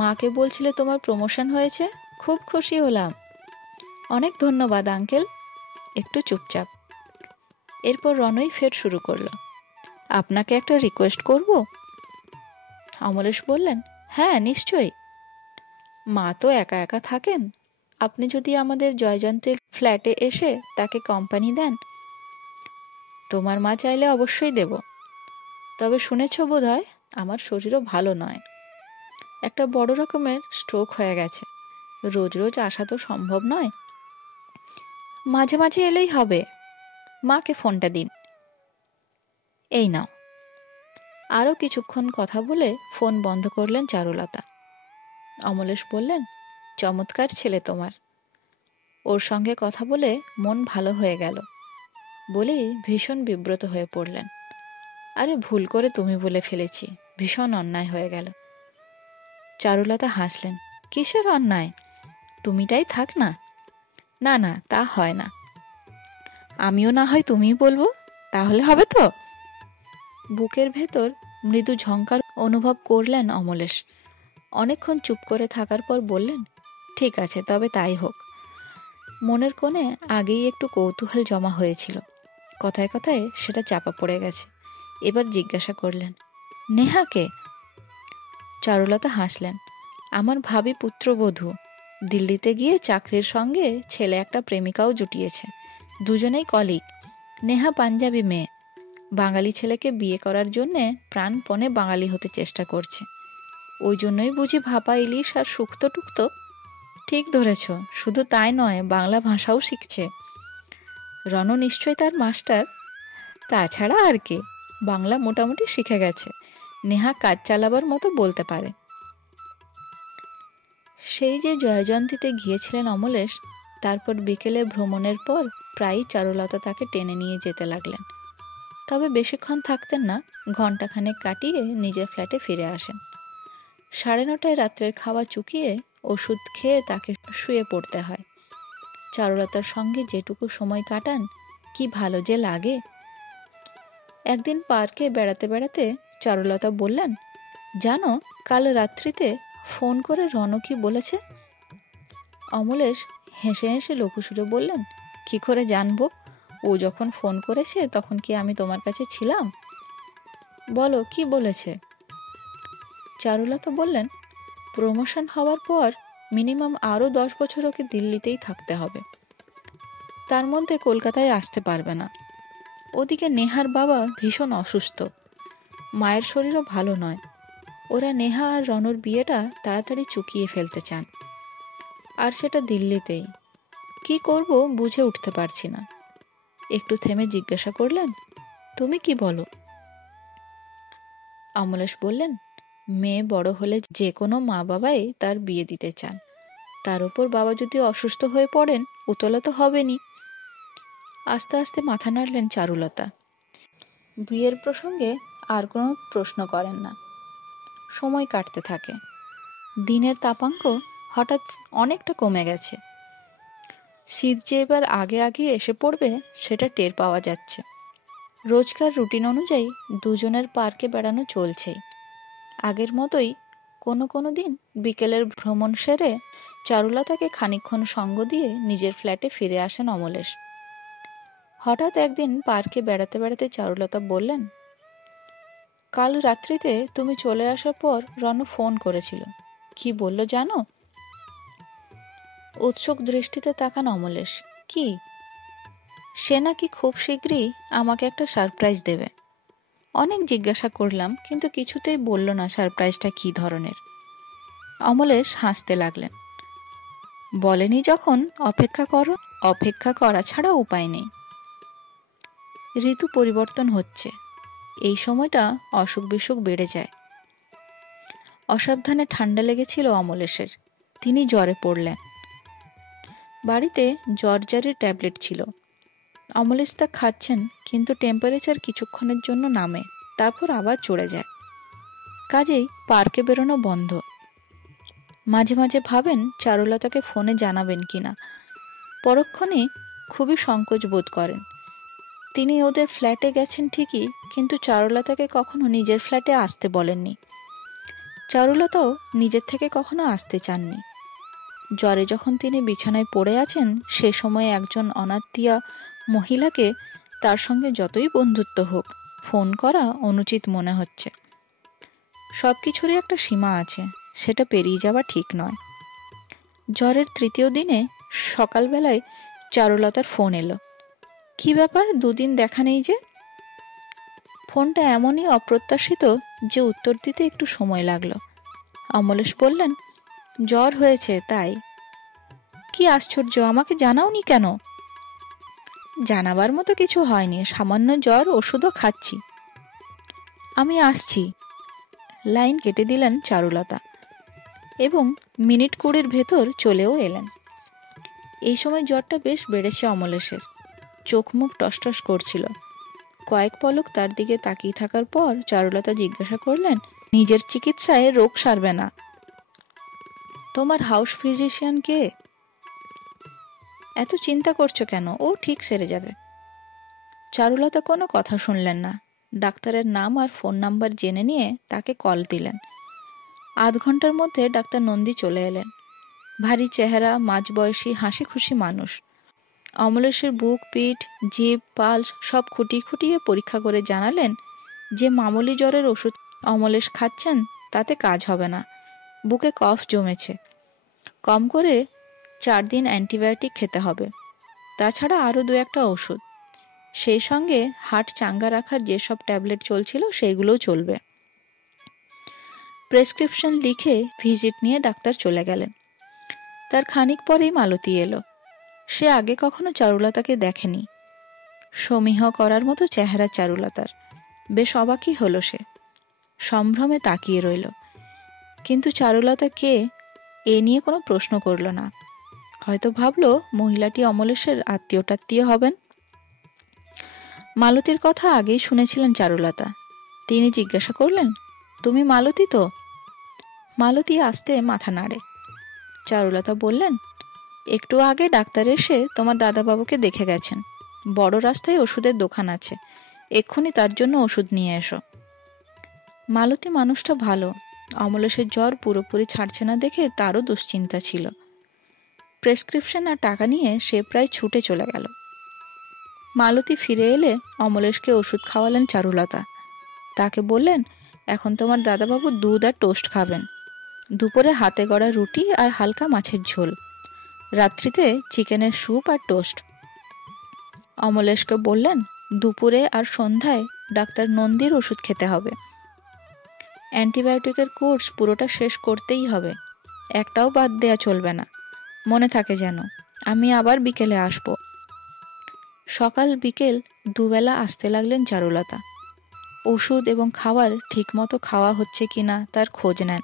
মাকে বলছিলে তোমার প্রমোশন হয়েছে, খুব খুশি হলাম। অনেক ধন্যবাদ আঙ্কেল। একটু চুপচাপ। এরপর রণই ফের শুরু করলো, আপনাকে একটা রিকোয়েস্ট করব? অমলেশ বললেন, হ্যাঁ নিশ্চয়ই। মা তো একা একা থাকেন, আপনি যদি আমাদের জয়যন্ত্রের ফ্ল্যাটে এসে তাকে কোম্পানি দেন। তোমার মা চাইলে অবশ্যই দেব, তবে শুনেছ বোধহয় আমার শরীরও ভালো নয়, একটা বড় রকমের স্ট্রোক হয়ে গেছে, রোজ রোজ আসা তো সম্ভব নয়, মাঝে মাঝে এলেই হবে। মাকে ফোনটা দিন। এই নাও। আরও কিছুক্ষণ কথা বলে ফোন বন্ধ করলেন চারুলতা। অমলেশ বললেন, চমৎকার ছেলে তোমার, ওর সঙ্গে কথা বলে মন ভালো হয়ে গেল। বলেই ভীষণ বিব্রত হয়ে পড়লেন। আরে ভুল করে তুমি বলে ফেলেছি, ভীষণ অন্যায় হয়ে গেল। চারুলতা হাসলেন, কিসের অন্যায়, তুমিটাই থাক না। না না, তা হয় না। আমিও না হয় তুমিই বলবো, তাহলে হবে তো? বুকের ভেতর মৃদু ঝংকার অনুভব করলেন অমলেশ। অনেকক্ষণ চুপ করে থাকার পর বললেন, ঠিক আছে, তবে তাই হোক। মনের কোণে আগেই একটু কৌতূহল জমা হয়েছিল, কথায় কথায় সেটা চাপা পড়ে গেছে। এবার জিজ্ঞাসা করলেন, নেহাকে? চারুলতা হাসলেন, আমার ভাবি পুত্রবধূ, দিল্লিতে গিয়ে চাকরির সঙ্গে ছেলে একটা প্রেমিকাও জুটিয়েছে, দুজনেই কলিগ। নেহা পাঞ্জাবি মেয়ে, বাঙালি ছেলেকে বিয়ে করার জন্যে প্রাণপণে বাঙালি হতে চেষ্টা করছে। ওই জন্যই বুঝি ভাপা ইলিশ আর শুক্তো টুক্তো? ঠিক ধরেছ, শুধু তাই নয়, বাংলা ভাষাও শিখছে। রণ নিশ্চয় তার মাস্টার। তাছাড়া আর কি, বাংলা মোটামুটি শিখে গেছে, নেহা কাজ চালাবার মতো বলতে পারে। সেই যে জয়জয়ন্তীতে গিয়েছিলেন অমলেশ, তারপর বিকেলে ভ্রমণের পর প্রায়ই চারুলতা তাকে টেনে নিয়ে যেতে লাগলেন। তবে বেশিক্ষণ থাকতেন না, ঘণ্টাখানেক কাটিয়ে নিজের ফ্ল্যাটে ফিরে আসেন। 9:30 রাত্রের খাওয়া চুকিয়ে ওষুধ খেয়ে তাকে শুয়ে পড়তে হয়। চারুলতার সঙ্গে যেটুকু সময় কাটান কি ভালো যে লাগে। একদিন পার্কে বেড়াতে বেড়াতে চারুলতা বললেন, জানো, কাল রাত্রিতে ফোন করে রণ কি বলেছে? অমলেশ হেসে হেসে লঘুসুরে বললেন, কি করে জানবো? ও যখন ফোন করেছে তখন কি আমি তোমার কাছে ছিলাম? বলো, কি বলেছে? চারুলতা বললেন, প্রমোশন হওয়ার পর মিনিমাম আরও 10 বছর ওকে দিল্লিতেই থাকতে হবে, তার মধ্যে কলকাতায় আসতে পারবে না। ওদিকে নেহার বাবা ভীষণ অসুস্থ, মায়ের শরীরও ভালো নয়। ওরা নেহা আর রণর বিয়েটা তাড়াতাড়ি চুকিয়ে ফেলতে চান, আর সেটা দিল্লিতেই। কি করব বুঝে উঠতে পারছি না। একটু থেমে জিজ্ঞাসা করলেন, তুমি কি বলো? অমলেশ বললেন, মেয়ে বড় হলে যে কোনো মা বাবাই তার বিয়ে দিতে চান, তার উপর বাবা যদি অসুস্থ হয়ে পড়েন উতলা তো হবেনি। আস্তে আস্তে মাথা নাড়লেন চারুলতা। বিয়ের প্রসঙ্গে আর কোনো প্রশ্ন করেন না। সময় কাটতে থাকে। দিনের তাপাঙ্ক হঠাৎ অনেকটা কমে গেছে। শীত যে এবার আগে আগে এসে পড়বে সেটা টের পাওয়া যাচ্ছে। রোজকার রুটিন অনুযায়ী দুজনের পার্কে বেড়ানো চলছেই। আগের মতোই কোনো কোনো দিন বিকেলের ভ্রমণ সেরে চারুলতাকে খানিকক্ষণ সঙ্গ দিয়ে নিজের ফ্ল্যাটে ফিরে আসেন অমলেশ। হঠাৎ একদিন পার্কে বেড়াতে বেড়াতে চারুলতা বললেন, কাল রাত্রিতে তুমি চলে আসার পর রণ ফোন করেছিল। কি বলল জানো? উৎসুক দৃষ্টিতে তাকান অমলেশ। কি? সে নাকি খুব শীঘ্রই আমাকে একটা সারপ্রাইজ দেবে। অনেক জিজ্ঞাসা করলাম, কিন্তু কিছুতেই বলল না সারপ্রাইজটা কি ধরনের। অমলেশ হাসতে লাগলেন। বলেনি যখন অপেক্ষা করো, অপেক্ষা করা ছাড়া উপায় নেই। ঋতু পরিবর্তন হচ্ছে, এই সময়টা অসুখ বিসুখ বেড়ে যায়। অসাবধানে ঠান্ডা লেগেছিল অমলেশের, তিনি জ্বরে পড়লেন। বাড়িতে জ্বরজারির ট্যাবলেট ছিল, অমলেশ তা খাচ্ছেন, কিন্তু টেম্পারেচার কিছুক্ষণের জন্য নামে, তারপর আবার চড়ে যায়। কাজেই পার্কে বেরোনো বন্ধ। মাঝে মাঝে ভাবেন চারুলতাকে ফোনে জানাবেন কিনা। পরক্ষণে খুবই সংকোচ বোধ করেন। তিনি ওদের ফ্ল্যাটে গেছেন ঠিকই, কিন্তু চারুলতাকে কখনো নিজের ফ্ল্যাটে আসতে বলেননি। চারুলতাও নিজের থেকে কখনো আসতে চাননি। জ্বরে যখন তিনি বিছানায় পড়ে আছেন, সে সময় একজন অনাত্মীয়া মহিলাকে তার সঙ্গে যতই বন্ধুত্ব হোক ফোন করা অনুচিত মনে হচ্ছে। সব কিছুরই একটা সীমা আছে, সেটা পেরিয়ে যাওয়া ঠিক নয়। জ্বরের তৃতীয় দিনে সকালবেলায় চারুলতার ফোন এলো। কি ব্যাপার, দুদিন দেখা নেই যে? ফোনটা এমনই অপ্রত্যাশিত যে উত্তর দিতে একটু সময় লাগলো। অমলেশ বললেন, জ্বর হয়েছে তাই। কি আশ্চর্য, আমাকে জানাওনি কেন? জানাবার মতো কিছু হয়নি, সামান্য জ্বর, ওষুধও খাচ্ছি। আমি আসছি। লাইন কেটে দিলেন চারুলতা এবং মিনিট 20 ভেতর চলেও এলেন। এই সময় জ্বরটা বেশ বেড়েছে অমলেশের, চোখ মুখ টসটস করছিল। কয়েক পলক তার দিকে তাকিয়ে থাকার পর চারুলতা জিজ্ঞাসা করলেন, নিজের চিকিৎসায় রোগ সারবে না? তোমার হাউস ফিজিশিয়ান কে? এত চিন্তা করছো কেন? ও ঠিক সেরে যাবে। চারুলতা কোনো কথা শুনলেন না। ডাক্তারের নাম আর ফোন নাম্বার জেনে নিয়ে তাকে কল দিলেন। আধ ঘন্টার মধ্যে ডাক্তার নন্দী চলে এলেন। ভারী চেহারা, মাঝবয়সী, হাসি খুশি মানুষ। অমলেশের বুক, পিঠ, জিভ, পালস সব খুঁটিয়ে খুঁটিয়ে পরীক্ষা করে জানালেন যে মামুলি জ্বরের ওষুধ অমলেশ খাচ্ছেন তাতে কাজ হবে না। বুকে কফ জমেছে, কম করে 4 দিন অ্যান্টিবায়োটিক খেতে হবে। তাছাড়া আরও 2-1টা ওষুধ, সেই সঙ্গে হার্ট চাঙ্গা রাখার যেসব ট্যাবলেট চলছিল সেইগুলোও চলবে। প্রেসক্রিপশন লিখে ভিজিট নিয়ে ডাক্তার চলে গেলেন। তার খানিক পরেই মালতী এলো। সে আগে কখনো চারুলতাকে দেখেনি। সমীহ করার মতো চেহারা চারুলতার। বেশ অবাকই হলো সে, সম্ভ্রমে তাকিয়ে রইল। কিন্তু চারুলতা কে এ নিয়ে কোনো প্রশ্ন করল না। হয়তো ভাবলো মহিলাটি অমলেশের আত্মীয় হবেন। মালতীর কথা আগেই শুনেছিলেন চারুলতা। তিনি জিজ্ঞাসা করলেন, তুমি মালতী তো? মালতী আস্তে মাথা নাড়ে। চারুলতা বললেন, একটু আগে ডাক্তার এসে তোমার দাদাবাবুকে দেখে গেছেন। বড় রাস্তায় ওষুধের দোকান আছে, এক্ষুনি তার জন্য ওষুধ নিয়ে এসো। মালতী মানুষটা ভালো। অমলেশের জ্বর পুরোপুরি ছাড়ছে না দেখে তারও দুশ্চিন্তা ছিল। প্রেসক্রিপশন আর টাকা নিয়ে সে প্রায় ছুটে চলে গেল। মালতী ফিরে এলে অমলেশকে ওষুধ খাওয়ালেন চারুলতা। তাকে বললেন, এখন তোমার দাদাবাবু দুধ আর টোস্ট খাবেন। দুপুরে হাতে গড়া রুটি আর হালকা মাছের ঝোল। রাত্রিতে চিকেনের স্যুপ আর টোস্ট। অমলেশকে বললেন, দুপুরে আর সন্ধ্যায় ডাক্তার নন্দীর ওষুধ খেতে হবে। অ্যান্টিবায়োটিকের কোর্স পুরোটা শেষ করতেই হবে, একটাও বাদ দেয়া চলবে না। মনে থাকে যেন। আমি আবার বিকেলে আসব। সকাল বিকেল দুবেলা আসতে লাগলেন চারুলতা। ওষুধ এবং খাবার ঠিকমতো খাওয়া হচ্ছে কিনা তার খোঁজ নেন।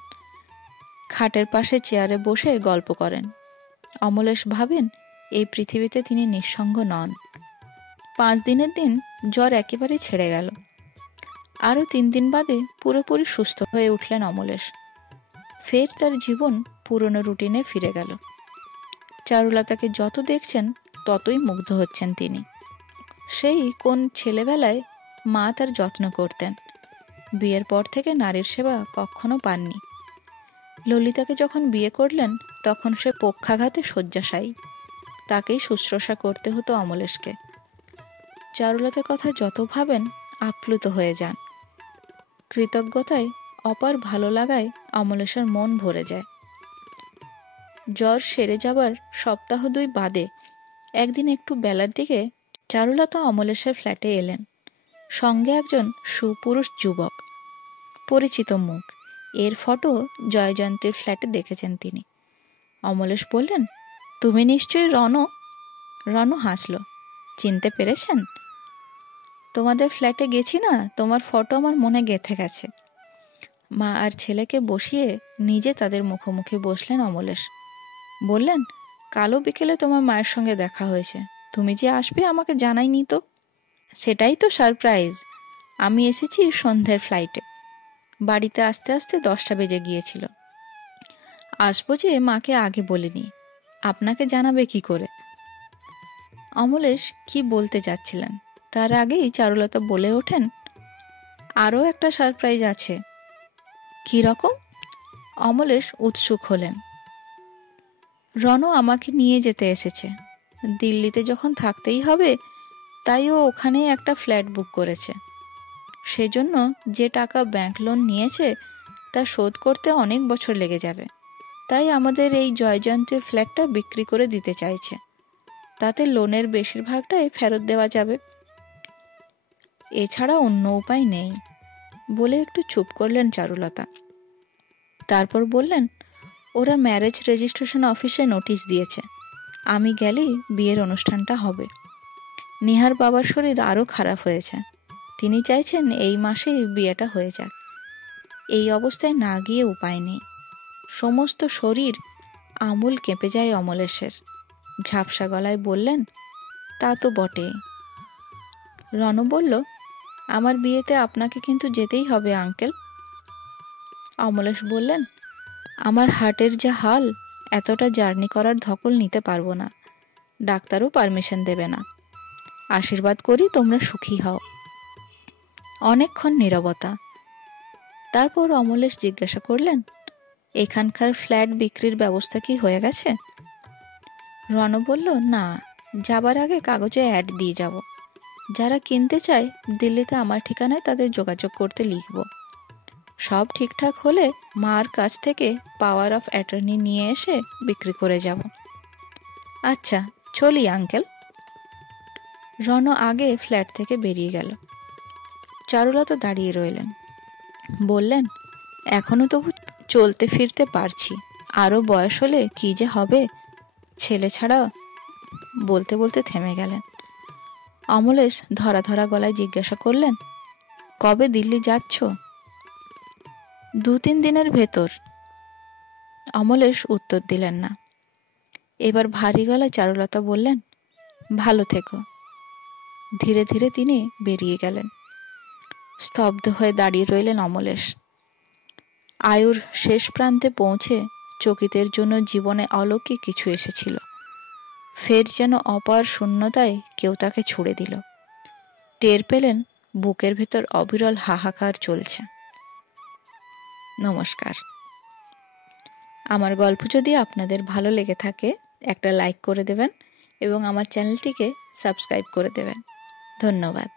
খাটের পাশে চেয়ারে বসে গল্প করেন। অমলেশ ভাবেন এই পৃথিবীতে তিনি নিঃসঙ্গ নন। 5 দিনের দিন জ্বর একেবারে ছেড়ে গেল। আরও 3 দিন বাদে পুরোপুরি সুস্থ হয়ে উঠলেন অমলেশ। ফের তার জীবন পুরনো রুটিনে ফিরে গেল। চারুলতাকে যত দেখছেন ততই মুগ্ধ হচ্ছেন তিনি। সেই কোন ছেলেবেলায় মা তার যত্ন করতেন। বিয়ের পর থেকে নারীর সেবা কখনো পাননি। ললিতাকে যখন বিয়ে করলেন তখন সে পক্ষাঘাতে শয্যাশায়ী। তাকেই শুশ্রূষা করতে হতো অমলেশকে। চারুলতার কথা যত ভাবেন আপ্লুত হয়ে যান। কৃতজ্ঞতায় অপার ভালো লাগায় অমলেশের মন ভরে যায়। জ্বর সেরে যাবার সপ্তাহ 2 বাদে একদিন একটু বেলার দিকে চারুলতা অমলেশের ফ্ল্যাটে এলেন। সঙ্গে একজন সুপুরুষ যুবক, পরিচিত মুখ। এর ফটো জয়জয়ন্তীর ফ্ল্যাটে দেখেছেন তিনি। অমলেশ বললেন, তুমি নিশ্চয়ই রণ? রণ হাসল, চিনতে পেরেছেন? তোমাদের ফ্ল্যাটে গেছি না, তোমার ফটো আমার মনে গেঁথে গেছে। মা আর ছেলেকে বসিয়ে নিজে তাদের মুখোমুখি বসলেন অমলেশ। বললেন, কালও বিকেলে তোমার মায়ের সঙ্গে দেখা হয়েছে, তুমি যে আসবে আমাকে জানাইনি তো। সেটাই তো সারপ্রাইজ। আমি এসেছি সন্ধ্যের ফ্লাইটে। বাড়িতে আসতে আসতে 10টা বেজে গিয়েছিল। আসবো যে মাকে আগে বলিনি, আপনাকে জানাবে কি করে। অমলেশ কি বলতে যাচ্ছিলেন, তার আগেই চারুলতা বলে ওঠেন, আরও একটা সারপ্রাইজ আছে। কি রকম? অমলেশ উৎসুক হলেন। রণ আমাকে নিয়ে যেতে এসেছে। দিল্লিতে যখন থাকতেই হবে, তাই ও ওখানেই একটা ফ্ল্যাট বুক করেছে। সেজন্য যে টাকা ব্যাংক লোন নিয়েছে তা শোধ করতে অনেক বছর লেগে যাবে। তাই আমাদের এই জয়জয়ন্তীর ফ্ল্যাটটা বিক্রি করে দিতে চাইছে। তাতে লোনের বেশিরভাগটাই ফেরত দেওয়া যাবে। এছাড়া অন্য উপায় নেই। বলে একটু চুপ করলেন চারুলতা। তারপর বললেন, ওরা ম্যারেজ রেজিস্ট্রেশন অফিসে নোটিশ দিয়েছে। আমি গেলেই বিয়ের অনুষ্ঠানটা হবে। নিহার বাবার শরীর আরও খারাপ হয়েছে। তিনি চাইছেন এই মাসেই বিয়েটা হয়ে যাক। এই অবস্থায় না গিয়ে উপায় নেই। সমস্ত শরীর আমূল কেঁপে যায় অমলেশের। ঝাপসা গলায় বললেন, তা তো বটে। রণ বলল, আমার বিয়েতে আপনাকে কিন্তু যেতেই হবে আঙ্কেল। অমলেশ বললেন, আমার হার্টের যা হাল, এতটা জার্নি করার ধকল নিতে পারবো না। ডাক্তারও পারমিশন দেবে না। আশীর্বাদ করি তোমরা সুখী হও। অনেকক্ষণ নীরবতা। তারপর অমলেশ জিজ্ঞাসা করলেন, এখানকার ফ্ল্যাট বিক্রির ব্যবস্থা কি হয়ে গেছে? রণ বলল, না, যাবার আগে কাগজে অ্যাড দিয়ে যাব। যারা কিনতে চায় দিল্লিতে আমার ঠিকানায় তাদের যোগাযোগ করতে লিখব। সব ঠিকঠাক হলে মার কাছ থেকে পাওয়ার অফ অ্যাটর্নি নিয়ে এসে বিক্রি করে যাব। আচ্ছা, চলি আঙ্কেল। রণ আগে ফ্ল্যাট থেকে বেরিয়ে গেল। চারুলতা দাঁড়িয়ে রইলেন। বললেন, এখনো তবু চলতে ফিরতে পারছি, আরও বয়স হলে কি যে হবে ছেলে ছাড়া। বলতে বলতে থেমে গেলেন। অমলেশ ধরা ধরা গলায় জিজ্ঞাসা করলেন, কবে দিল্লি যাচ্ছ? 2-3 দিনের ভেতর। অমলেশ উত্তর দিলেন না। এবার ভারী গলায় চারুলতা বললেন, ভালো থেকো। ধীরে ধীরে তিনি বেরিয়ে গেলেন। স্তব্ধ হয়ে দাঁড়িয়ে রইলেন অমলেশ। আয়ুর শেষ প্রান্তে পৌঁছে চকিতের জন্য জীবনে অলৌকিক কিছু এসেছিল। ফের যেন অপার শূন্যতায় কেউ তাকে ছুড়ে দিল। টের পেলেন বুকের ভেতর অবিরল হাহাকার চলছে। নমস্কার। আমার গল্প যদি আপনাদের ভালো লেগে থাকে একটা লাইক করে দেবেন এবং আমার চ্যানেলটিকে সাবস্ক্রাইব করে দেবেন। ধন্যবাদ।